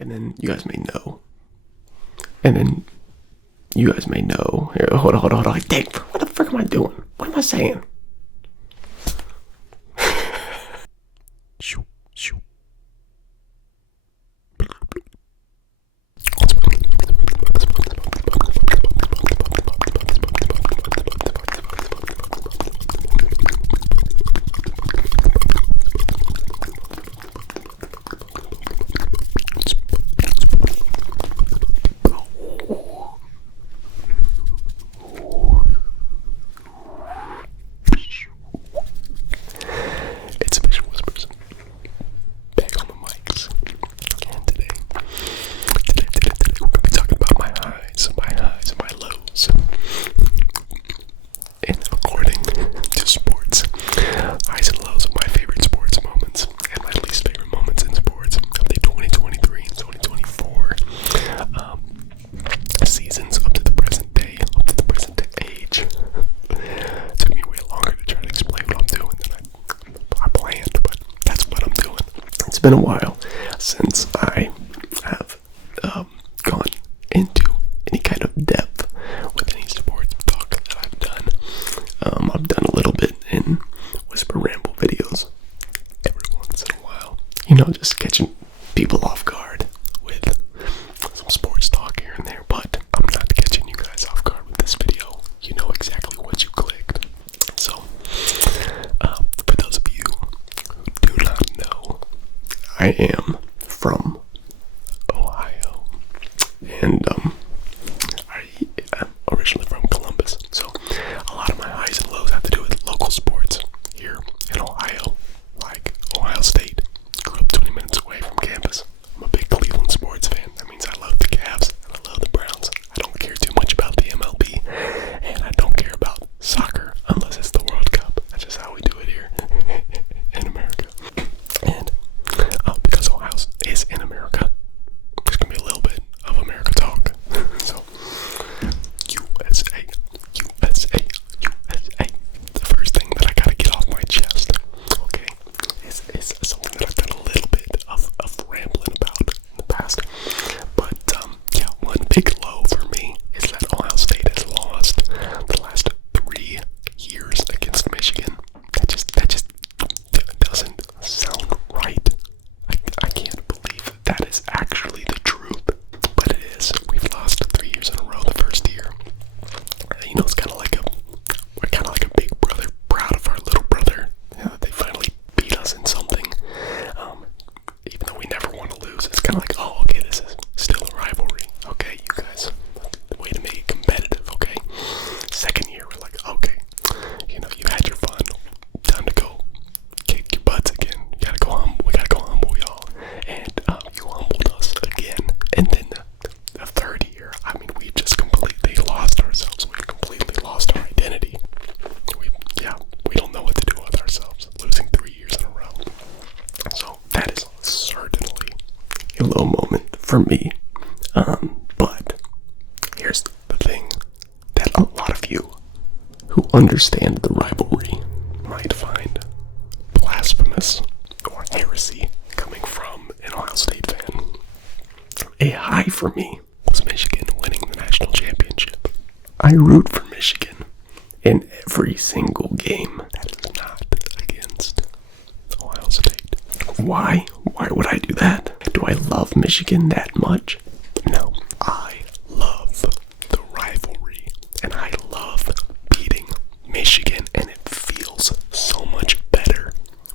And then you guys may know. And then you guys may know. Here, hold on. Dang, what the frick am I doing? What am I saying? Shoo, shoo. It's Fiction Whispers back on the mics, and today we're gonna be talking about my highs and my lows. And according to sports, highs and lows of my favorite sports moments and my least favorite moments in sports of the 2023 and 2024 seasons up to the present day, up to the present age. It took me way longer to try to explain what I'm doing than I planned, but that's what I'm doing. It's been a while since I have gone into any kind of depth with any sports talk that I've done. I've done a little bit in Whisper Ramble videos every once in a while. You know, just catching people off guard with some sports talk here and there, but I'm not catching you guys off guard with this video. You know exactly what you clicked. So, for those of you who do not know, I am from Ohio, and I'm originally from Columbus, so a lot of my highs and lows have to do with local sports here in Ohio, like Ohio State. Grew up 20 minutes away from campus. I'm a big Cleveland sports fan. That means I love the Cavs and I love the Browns. I don't care too much about the MLB, and I don't care about soccer unless it's the World Cup. That's just how we do it here in America. And because Ohio is in America, there's gonna be a little bit of America talk. So USA. The first thing that I gotta get off my chest, okay, is something that I've done a little bit of rambling about in the past. But yeah, one big low for me is that Ohio State has lost the last 3 years against Michigan. That just doesn't sound right. I can't believe that is actually the truth, but it is. We've lost 3 years in a row. The first year, you know, it's we're kind of like a big brother, proud of our little brother. You know, they finally beat us in something. Even though we never want to lose, it's kind of like, oh, okay, this is still a rivalry. Okay, you guys, way to make it competitive. Okay, second year, we're like, okay, you know, you had your fun. Time to go kick your butts again. You gotta go humble. We gotta go humble, y'all. And you humbled us again. And then the third year, I mean, we just completely lost ourselves. We completely lost our identity. We don't know what to do with ourselves. Losing 3 years in a row. So that is certainly a low moment for me. But here's the thing that a lot of you who understand the rivalry might find blasphemous or heresy coming from an Ohio State fan. A high for me was Michigan winning the national championship. I root for Michigan in every single game that is not against Ohio State. Why? Why would I do that? Do I love Michigan that much? No. I love the rivalry, and I love beating Michigan, and it feels so much better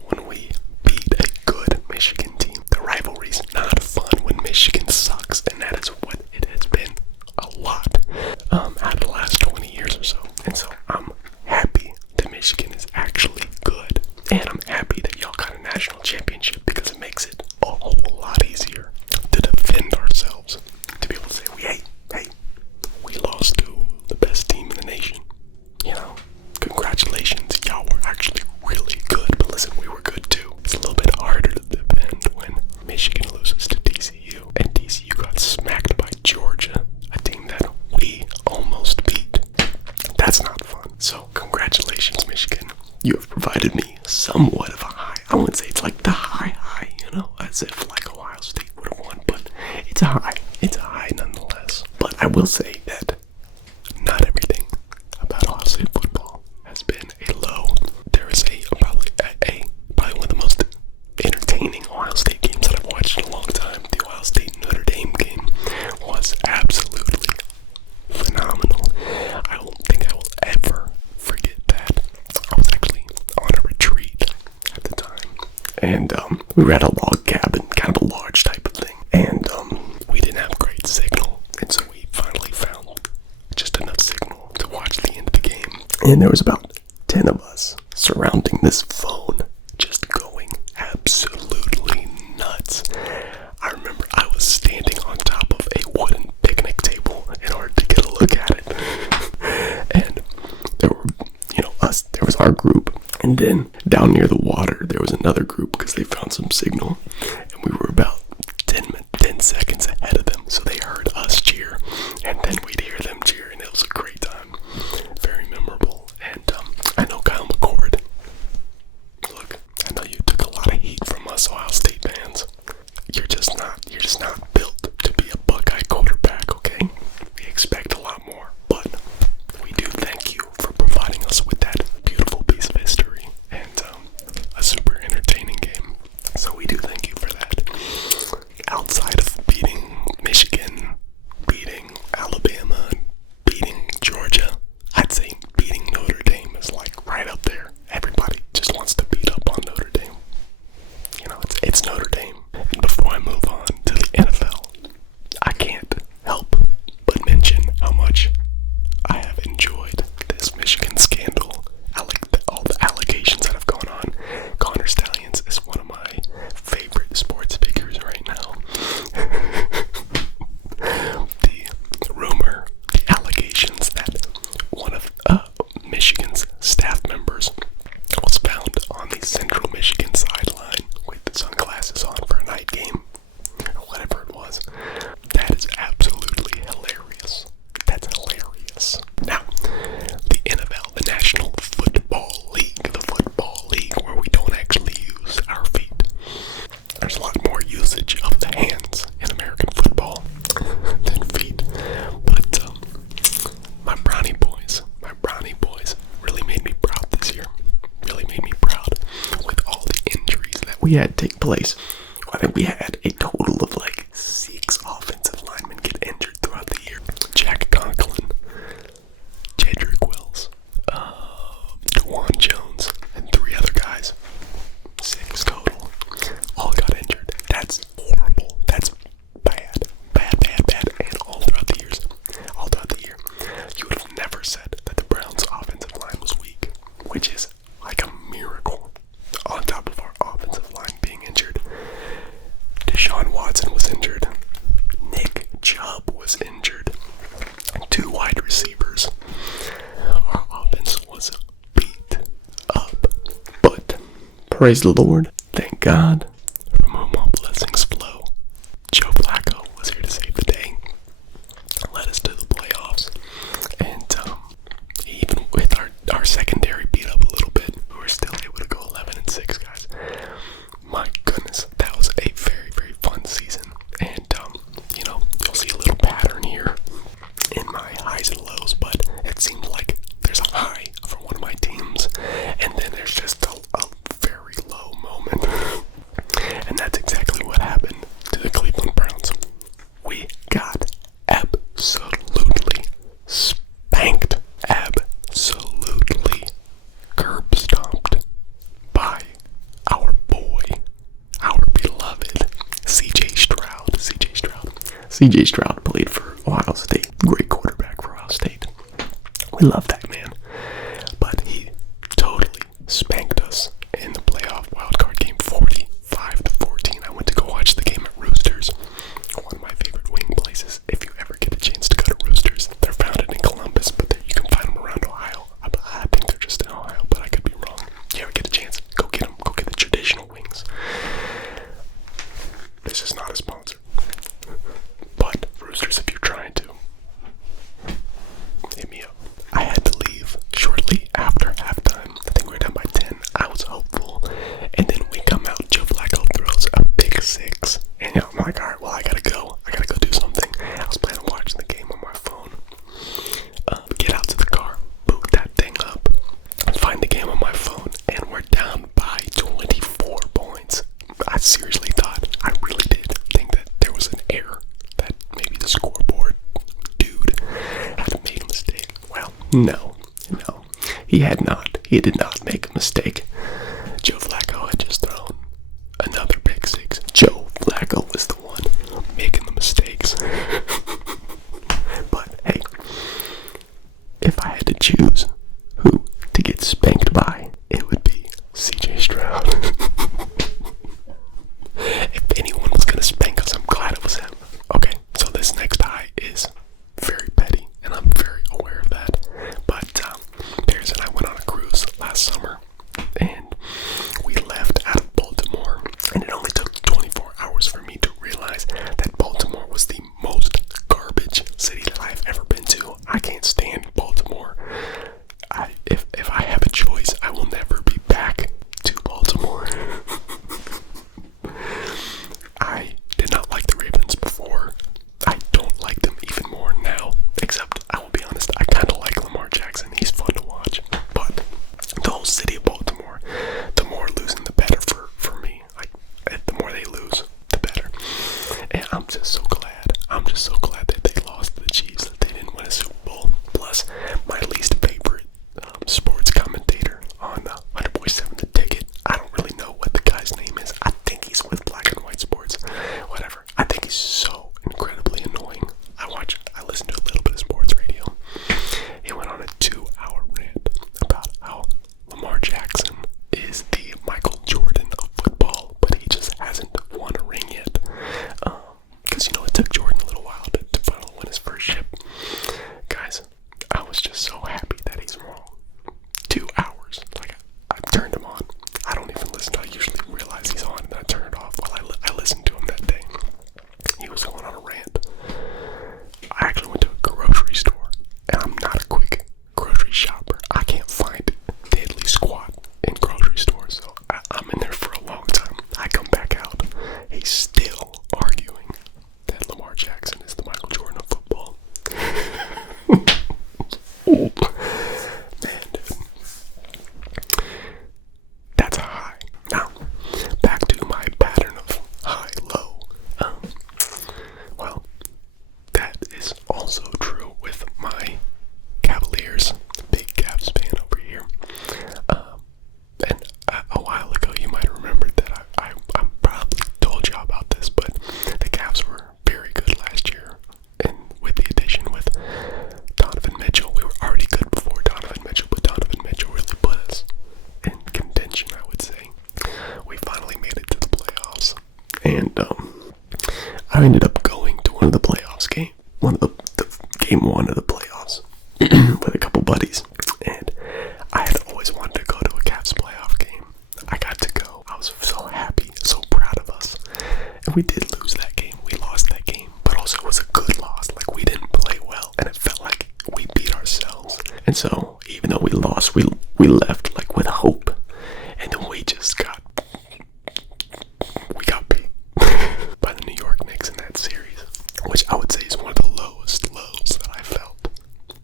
when we beat a good Michigan team. The rivalry's not fun when Michigan sucks, and that is what it has been a lot out of the last 20 years or so. And so I'm happy that Michigan is actually good, and I'm happy that y'all got a national championship because it makes it a whole lot easier to defend ourselves it's a high. It's a high nonetheless. But I will say that not everything about Ohio State football has been a low. There is probably one of the most entertaining Ohio State games that I've watched in a long time. The Ohio State Notre Dame game was absolutely phenomenal. I don't think I will ever forget that. I was actually on a retreat at the time, and we were at a log cabin, kind of a large type of thing, and we didn't have great signal, and so we finally found just enough signal to watch the end of the game. And there was about 10 of us surrounding this phone, just going absolutely nuts. I remember I was standing on top of a wooden picnic table in order to get a look at it. And there were, us, there was our group. And then down near the water, there was another group because they found some signal. And we were about 10 seconds ahead of them. So they heard us cheer. And then we'd hear them cheer. And it was a great time. Very memorable. And I know Kyle McCord. Look, I know you took a lot of heat from us Ohio State fans. You're just not built to be a Buckeye quarterback, okay? We expect a lot more, but we do thank you for providing us with that beautiful piece of history and a super entertaining game. So we do thank you for that. Outside of beating Michigan, beating Alabama, beating Georgia, I'd say beating Notre Dame is like right up there. Everybody just wants to beat up on Notre Dame. It's Notre Dame. And before I move on to the NFL, I can't help but mention how much I have enjoyed this Michigan scandal. I like all the allegations that have gone on. Connor Stalions is one of my favorite sports figures right now. The rumor, the allegations that one of Michigan's staff members was found on the Central Michigan sideline with sunglasses on for a night game, or whatever it was. That is absolutely hilarious. That's hilarious. Now, the NFL, the National Football League, where we don't actually use our feet. There's a lot more usage of the hands in American football than feet. But my Brownie boys really made me proud this year. Really made me proud with all the injuries that we had take place. I think we had a total of like 6 offensive linemen get injured throughout the year. Jack Conklin, Jedrick Wills, DeJuan Jones, and 3 other guys. 6 total. All got injured. That's horrible. That's bad. And all throughout the year, you would have never said that the Browns' offensive line was weak, which is like a miracle. On top of our offensive line being injured, Deshaun Watson was injured. Nick Chubb was injured. 2 wide receivers. Our offense was beat up. But praise the Lord, thank God, from whom all blessings flow. Joe Flacco was here to save the day. Led us to the playoffs. And even with our secondary beat up a little bit, we were still able to go 11-6, guys. My goodness, that was a very, very fun season. And, you'll see a little pattern here in my highs and lows, but it seems like there's a high for one of my teams, and then there's just a very low moment. And that's exactly what happened to the Cleveland Browns. We got absolutely spanked. Absolutely curb stomped by our boy, our beloved CJ Stroud. CJ Stroud played for Ohio State. Great quarterback for Ohio State. We love that man. But he totally spanked us in the playoff wildcard game, 45-14. I went to go watch the game at Roosters, one of my favorite wing places. If you ever get a chance to go to Roosters, they're founded in Columbus, but you can find them around Ohio. I think they're just in Ohio, but I could be wrong. If you ever get a chance, go get them. Go get the traditional wings. This is not a sponsor. But Roosters, if you're trying to, hit me up. I had to No, no, he had not. He did not make a mistake. Joe Flacco had just thrown another pick six. Joe Flacco was the one making the mistakes. But hey, if I had to choose who to get spanked by, it would be CJ Stroud. If anyone was gonna spank us, I'm glad it was him. Okay, so this next high is very petty, and I'm very aware of that. But Paris and I went on a cruise last summer, and we left out of Baltimore, and it only took 24 hours for me to realize that Baltimore was the most garbage city that I've ever been to. I can't stand Baltimore. If I have a choice, I will never be back to Baltimore. I did not like the Ravens before. I don't like them even more now. Except, I will be honest, I kind of like Lamar Jackson. He's fun to watch. But the whole city of Baltimore, the more losing, the better for me. Like, the more they lose, the better. And I'm just so glad. I'm just so glad that they lost to the Chiefs, that they didn't win a Super Bowl. Plus, my least favorite sports commentator on 100.7 The Ticket. I don't really know what the guy's name is. I think he's with Black and White Sports. Whatever. I think he's so incredibly annoying. I listened to a little bit of sports radio. He went on a 2-hour rant about how Lamar Jackson is the Michael Jordan of football, but he just hasn't won a ring yet. Because, it took Jordan a little while to finally win his first ship. Guys, I was just so happy that he's wrong. 2 hours. Like, I turned him on. I don't even listen. I usually realize he's on and I turn it off while I listened to him that day. He was going on a rant. I actually went to a grocery store, and I'm not a quick grocery shopper. I can't find deadly squat in grocery stores, so I'm in there for a long time. I come back out. He's still arguing that Lamar Jackson is the Michael Jordan of football. Man, dude. That's a high. Now, back to my pattern of high-low. Well, that is also true with my Cavaliers. Big Cavs fan over here. And a while ago, you might have remembered that I probably told you about this, but the Cavs were very good last year. And with the addition with Donovan Mitchell, we were already good before Donovan Mitchell, but Donovan Mitchell really put us in contention, I would say. We finally made it to the playoffs. And I ended up going to one of the playoffs game game one of the playoffs with a couple buddies, and I had always wanted to go to a Cavs playoff game. I got to go. I was so happy, so proud of us. And we did lose that game. We lost that game, but also it was a good loss. Like, we didn't play well, and it felt like we beat ourselves. And so, even though we lost, we left like with hope, and then we got beat by the New York Knicks in that series, which I would say is one of the lowest lows that I felt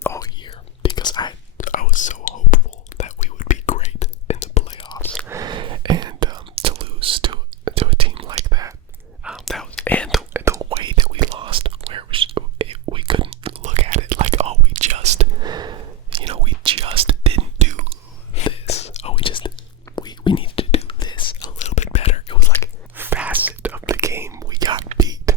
all year, because I was so hopeful that we would be great in the playoffs, and to lose to a team like that, and the way that we lost, where we couldn't look at it like, oh, we just didn't do this. Oh, we needed to do this a little bit better. It was like facet of the game we got beat.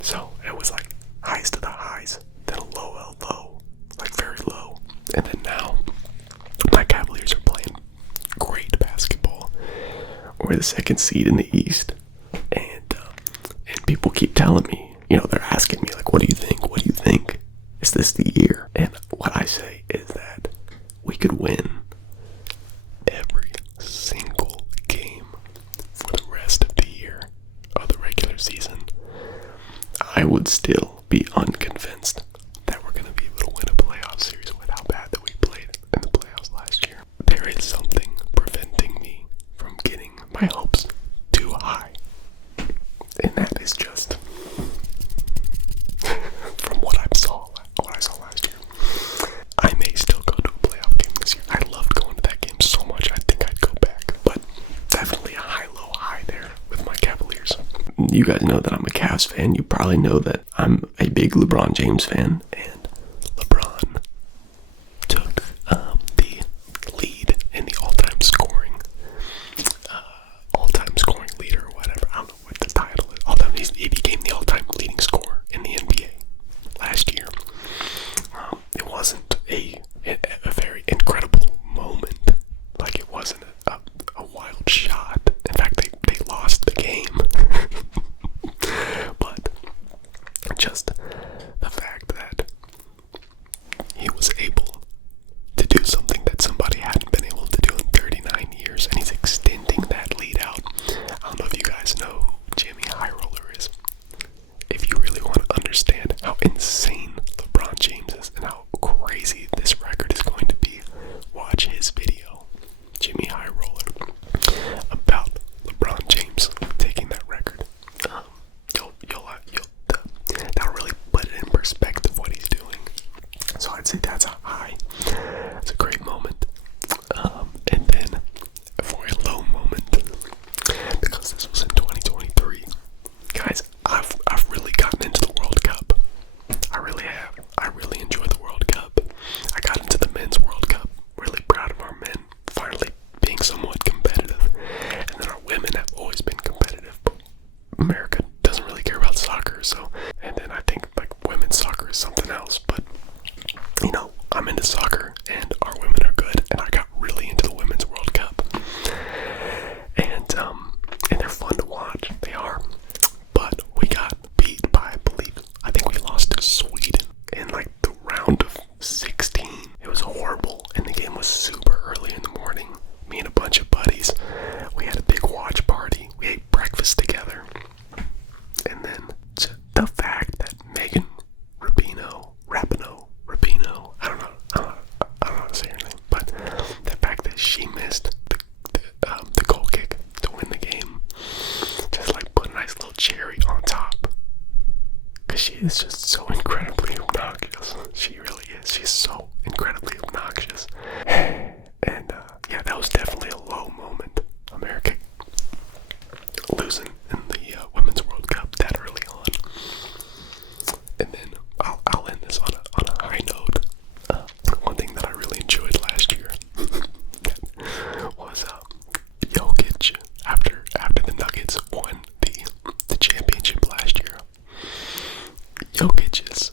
So it was like highs to the highs, then a low, like very low. And then now my Cavaliers are playing great basketball. We're the second seed in the East, and people keep telling me, they're asking me like, what do you think? What do you think? Is this the year? And what I say is that we could win every single game for the rest of the year of the regular season. I would still be unconvinced that we're going to be able to win a playoff series with how bad that we played in the playoffs last year. There is something preventing me from getting my hopes too high. And that is just from what I saw last year. I may still go to a playoff game this year. I loved going to that game so much, I think I'd go back. But definitely a high-low high there with my Cavaliers. You guys know that I'm a Cavs fan. You probably know that I'm a big LeBron James fan. And LeBron just the fact that he was able to do something that somebody hadn't been able to do in 39 years, and he's extending that lead out. I don't know if you guys know who Jimmy High Roller is. If you really want to understand how insane LeBron James is and how crazy this record is going to be, watch his video, Jimmy High Roller, about LeBron James taking that record. That'll really put it in perspective what he's doing. So I'd say that's a high. That's a great moment. And then for a low moment, because this was in 2023, guys, I've really gotten into the World Cup. I really have. I really enjoy the World Cup. I got into the men's World Cup. Really proud of our men finally being somewhat competitive. And then our women have always been competitive. But America doesn't really care about soccer, so. And then I think like women's soccer is something else. But you know, I'm into soccer and our women are good, and I got really into the women's World Cup. And they're fun to watch. They are. But we got beat by, I think we lost to Sweden in like the round of 16. It was horrible, and the game was super early in the morning. Me and a bunch of buddies, we had a big watch party. We ate breakfast together. And then the fact that Megan Rapinoe, I don't know how to say her name, but the fact that she missed the goal kick to win the game, just like put a nice little cherry on top, because she is just so incredibly obnoxious. She really is. She's so incredibly obnoxious. And yeah, that was definitely a low moment. America losing in the Women's World Cup that early on. And then I'll end this on a high note. One thing that I really enjoyed last year was Jokic, after the Nuggets won the championship last year. Jokic is